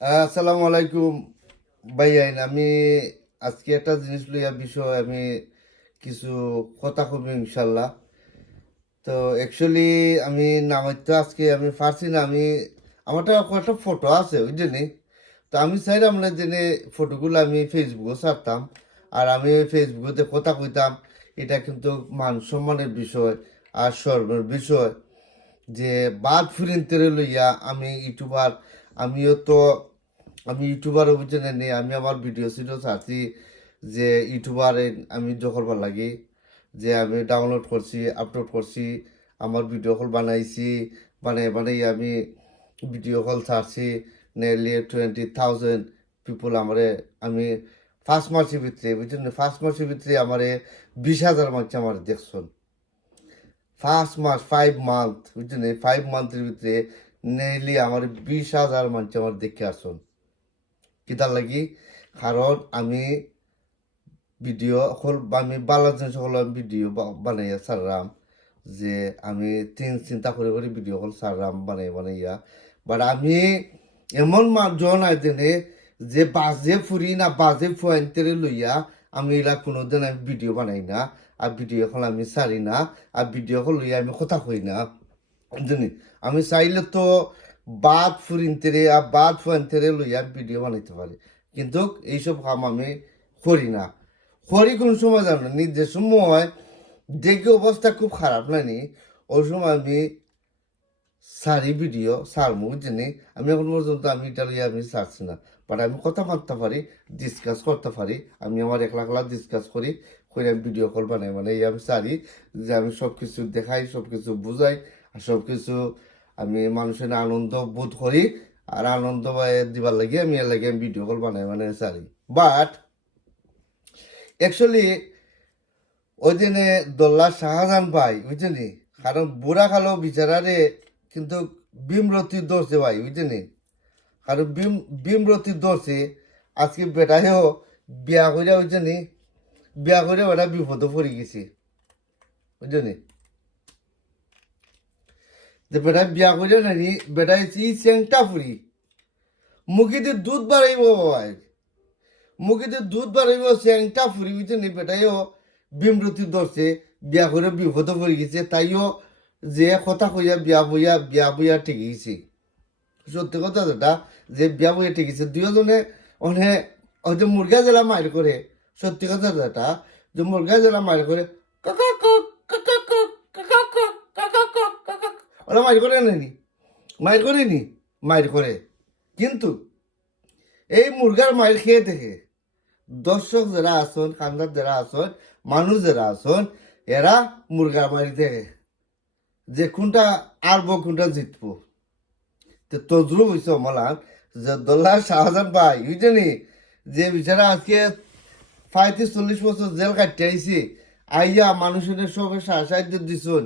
আসসালামু আলাইকুম ভাইয়াইন। আমি আজকে একটা জিনিস লইয়া বিষয় আমি কিছু কথা কবি ইনশাল্লাহ। তো অ্যাকচুয়ালি আমি নামাইতে আজকে আমি পারছি না। আমারটা কয়েকটা ফটো আছে বুঝলি। তো আমি চাইলাম না যে ফটোগুলো আমি ফেসবুকে ছাড়তাম, আর আমি ফেসবুকে কথা কইতাম। এটা কিন্তু মান সম্মানের বিষয় আর শর্মের বিষয় যে বাদ ফুরিনতে লইয়া আমি ইউটিউবার। আমিও তো আমি ইউটিউবার অভিযানে নেই। আমি আমার ভিডিও সিডিও ছাড়ছি যে ইউটিউবারে আমি করবার লাগি, যে আমি ডাউনলোড করছি, আপলোড করছি, আমার ভিডিও কল বানাইছি, বানাই বানাই আমি ভিডিও কল ছাড়ছি। নিয়ারলি 20,000 পিপুল আমারে আমি ফার্স্ট মাসের ভিতরে বুঝছেন, ফার্স্ট মাসের ভিতরে আমারে 20,000 মানুষ আমার দেখছেন। ফার্স্ট মাস 5 মান্থ বুঝছেন, 5 মান্থের ভিতরে নিয়ারলি আমার 20,000 মানুষ আমার দেখে আসুন। কিতার লাগি? কারণ আমি ভিডিও হল আমি বাংলাদেশ সকল ভিডিও বানাইয়া ছাড়লাম, যে আমি চিন্তা করে করে ভিডিও হল ছাড়লাম বানাইয়া। বাট আমি এমন জন আইতেনে যে বাজে ফুরি না বাজে ফুয়াইতে লইয়া আমি এলা কোনোদিন আমি ভিডিও বানাই না, আর ভিডিও হল আমি ছাড়ি না, আর ভিডিও হল লইয়া আমি কথা কই না জানি। আমি চাইলে তো বাদ ফুরিনতেরে আর বাদ ফুয়াইতে লইয়া ভিডিও বানাইতে পারি, কিন্তু এইসব কাম আমি করি না। করি কোন সময় জানো নি? যে সময় দেখে অবস্থা খুব খারাপ নানি, ওই সময় আমি সারি ভিডিও সারমু বুঝছেন। আমি এখন পর্যন্ত আমি এটা লইয়া আমি ছাড়ছি না। বাট আমি কথা বলতে পারি, ডিসকাস করতে পারি। আমি আমার একলা একলা ডিসকাস করি, করে আমি ভিডিও কল বানাই, মানে এই আমি চারি যে আমি সব কিছু দেখাই, সব কিছু বুঝাই, আর সব কিছু আমি মানুষের আনন্দ বোধ করি। আর আনন্দ দিবার লাগে আমি এর লাগে ভিডিও কল বানাই মানে চারি। বাট অ্যাকচুয়ালি ওই দিনে দোল্লা শাহজাহান ভাই বুঝছেনি, কারণ বুড়া খালো বিচারারে কিন্তু ভীমরতি ধরছে ভাই বুঝছেনি। কারণ ভীমরতি ধরছে। আজকে বেটাইও বিয়া করে বুঝছেনি, বিয়া করে বেটা বিপদে পড়ে গেছে বুঝছেনি। যে বেটা বিয়া করে নানি বেটা এই চেংটা ফুরি মুখিতে দুধ বাড়াইব ভাই, মুখিতে দুধ বাড়াইব চেংটা ফুরি বুঝছেনি। বেটাইও ভীমরতি ধরছে, বিয়া করে বিপদে পড়ে গেছে, তাইও যে কথা কইয়া বিয়া বইয়া ঠিক গেছে। সত্যি কথা যেটা, যে বিয়া বইয়া ঠিক গেছে দুজনে। অনে হয়তো মুরগা জেলা মাইর করে, সত্যি কথা যেটা, যে মুরগা জেলা মাইর করে কাকা কক কাকা কক কাকা কক কাকা কক কাকা কক। ওরা মাইর করে নানি, মাইর করেনি, মাইর করে। কিন্তু এই মুরগার মাইর খেয়ে থেকে দর্শক যারা আসন, খান্দার যারা আসন, মানুষ যারা আসন, এরা মুরগার মারি দেখে যে কোনটা আরবো কোনটা জিতবো। তো তজরুব হয়েছে অমলান যে দোল্লা শাহজাহান ভাই বুঝছেনি, যে বিচারা আজকে 35-40 বছর জেল কাটতে আইসি, আইয়া মানুষের সবে সাহায্য দিছুন।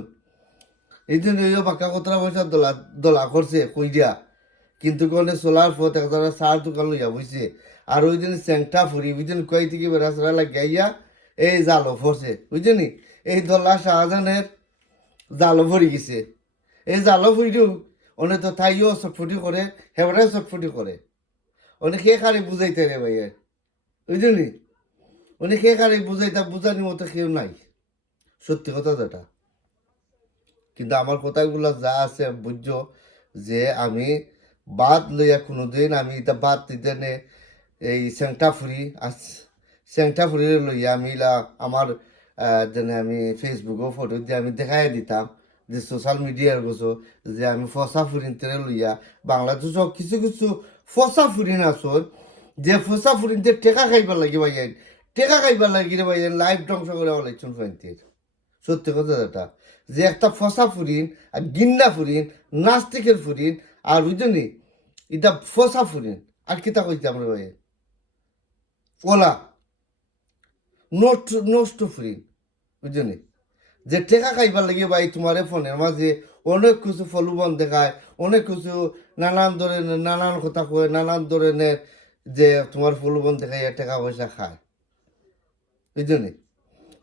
এই জন্য বাঁকা কতরা পয়সা দোলা দোলা করছে কই দিয়া। কিন্তু কোনে সোলার পথ একটা সার দোকান লইয়া বইছে। আর ওই দিন চ্যাংটা ফুরি বুঝছেন কই থেকে বেড়াচড়া লাগিয়া এই জালও ফরছে বুঝছেনি। এই দোল্লা শাহজাহানের জালও ভরি গেছে। এই জালও ফুরিও অনেক তো তাইও চটফটি করে, হেবড়াও চটফটি করে। অনেক সে কারে বুঝাইতে রে ভাইয়া বুঝলি। অনেক সে কারে বুঝাইতা বুঝানির মতো কেউ নাই, সত্যি কথা যেটা। কিন্তু আমার কথাগুলো যা আছে বুঝছো, যে আমি বাদ লইয়া কোনোদিন আমি এটা বাদ দিতে নে এই চেংটা ফুরি আস চেংটা ফুরি লইয়া আমি আমার যেনে আমি ফেসবুকও ফটো দিয়ে আমি দেখাই দিতাম, যে সোশ্যাল মিডিয়ার গোছো যে আমি ফসা ফুরিনতে লইয়া বাংলাদেশও কিছু কিছু ফসা ফুরিন আসন, যে ফসা ফুরিনতে টেকা খাইবার লাগি ভাইয়া, টেকা খাইবার লাগি রে ভাইয়া লাইফ ধ্বংস করে বলাইছুন ফাইনতির। সত্যি কথা যেটা, যে একটা ফসা ফুরিন আর গিন্না ফুরিন, নাস্তিকের ফুরিন, আর বুঝলি এটা ফসা ফুরিন। আর কিতা কইতে আমরা ভাই ওলা নষ্ট নষ্ট ফুরিন বুঝলি, যে টেকা খাইবার লাগে ভাই তোমার ফোনের মাঝে অনেক কিছু ফলুবন দেখায়, অনেক কিছু নানান ধরনের নানান কথা কয়, নানান ধরনের যে তোমার ফলুবন দেখায় টাকা পয়সা খায় বুঝলি।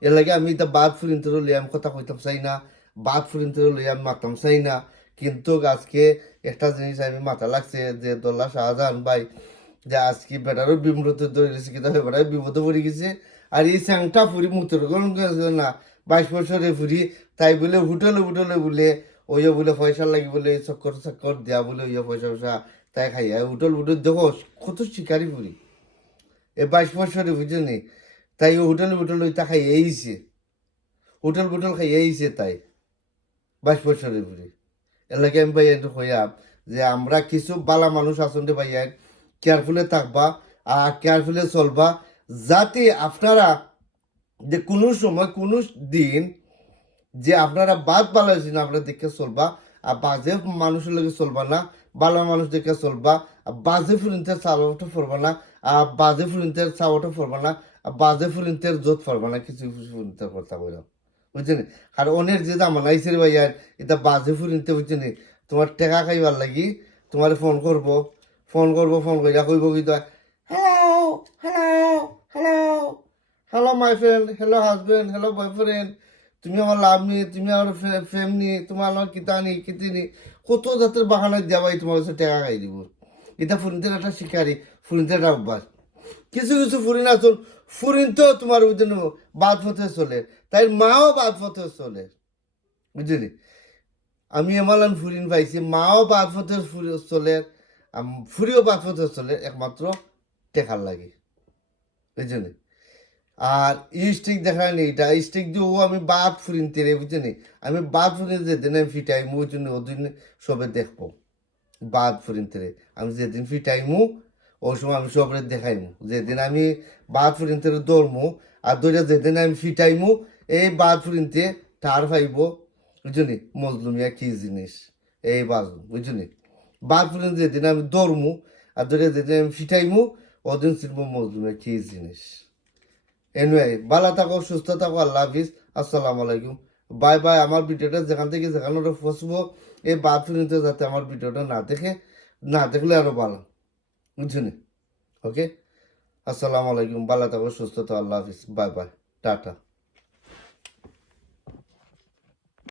এর লাগে আমি এটা বাদ ফুরিন তোর লই আমি কথা কইতাম চাই না, বাদ ফুরিন তোর লই আমি মারতাম চাই না। কিন্তু আজকে একটা জিনিস আমি মাথা লাগছে যে দোল্লা শাহজাহান ভাই যে আজকে বেটারও বিমরতে ধরে গেছে কিন্তু বেটার বিপদে পড়ে গেছে আর এই স্যাংটা ফুরি মুক্তর না 22 বছরে ফুরি তাই বলে হোটেলে হোটেলে বলে ওই বলে পয়সা লাগি বলে চক্কর চক্কর দেয়া বলে ওই পয়সা পয়সা তাই খাইয়া হোটেল হোটেল দেখো কত শিকারি ফুরি এ 22 বছরে বুঝে নেই তাই ও হোটেল হোটেল ওইটা খাইয়ে এইছে হোটেল হোটেল খাইয়ে এইছে তাই 22 বছরে ফুরি এর লাগে আমি ভাইয়া একটু হইয়াম যে আমরা কিছু বালা মানুষ আসলে ভাইয়া কেয়ারফুলে থাকবা আর কেয়ারফুলে চলবা যাতে আপনারা যে কোনো সময় কোনো দিন যে আপনারা বাদ পালাইছেন আপনারা দেখে চলবা আর বাজে মানুষের লগে চলবা না ভালো মানুষ দেখে চলবা আর বাজে ফুরিন্তের চাওয়াটা পড়বা না আর বাজে ফুরিন্তের চাওয়াটা পড়বা না আর বাজে ফুরিন্তের জোত পড়বা না কিছু ফুরিন্তের কথা বললাম বুঝছেন আর অনেক যে দাম আইসে রে ভাইয়ার এটা বাজে ফুরিনতে বুঝছেন তোমার টাকা খাইবার লাগি তোমার ফোন করিয়া কইব কিন্তু hello hello hello hello my friend hello husband hello boyfriend তুমি আমার লাভ নি তুমি আমার ফ্রেম নি তোমার আমার কিতানি কিতিনি কত জাতের বাহানা দেওয়াই তোমার কাছে টাকা খাই দিব এটা ফুরিনতের একটা শিকারি ফুরিনতের একটা অভ্যাস কিছু কিছু ফুরিন আসুন ফুরিন তো তোমার বুঝছেন বাদ পথে চলে তাই মাও বাদ পথে চলে বুঝলি আমি এমালান ফুরিন পাইছি মাও বাদ পথে চলে ফুরিও বাদ পথে চলে একমাত্র টেকার লাগে বুঝলি আর স্টিক দেখায় নি এটা স্টিক দিয়েও আমি বাদ ফুরিনতে রে বুঝলি আমি বাদ ফুরিন যেদিন আমি ফিটাইমু ওই জন্য ওদিন সবে দেখবো বাদ ফুরিনতে রে আমি যেদিন ফিটাইমু ওই সময় আমি সবরে দেখাইমু যেদিন আমি বাদ ফুরিনতে দৌড়মু আর দৌড়ে যেদিন আমি ফিটাইমু এই বাদ ফুরিনতে ঠার পাইব বুঝলি মজলুমিয়া কি জিনিস এই বাজু বুঝলি বাদ ফুরিন যেদিন আমি দৌড়মু আর দৌড়ে যেদিন আমি ফিটাইমু ওদিন চিনবো মজলুমিয়া কি জিনিস এনিওয়ে ভালো থাকো সুস্থ থাকো আল্লাহ হাফিজ আসসালামু আলাইকুম বাই বাই আমার ভিডিওটা যেখান থেকে যেখানে ওটা ফসবো এই বাদ ফুরিনতে যাতে আমার ভিডিওটা না দেখলে আরো ভালো বুঝছেন ওকে আসসালামু আলাইকুম ভালো থাকো সুস্থ থাকো আল্লাহ হাফিজ বাই বাই টাটা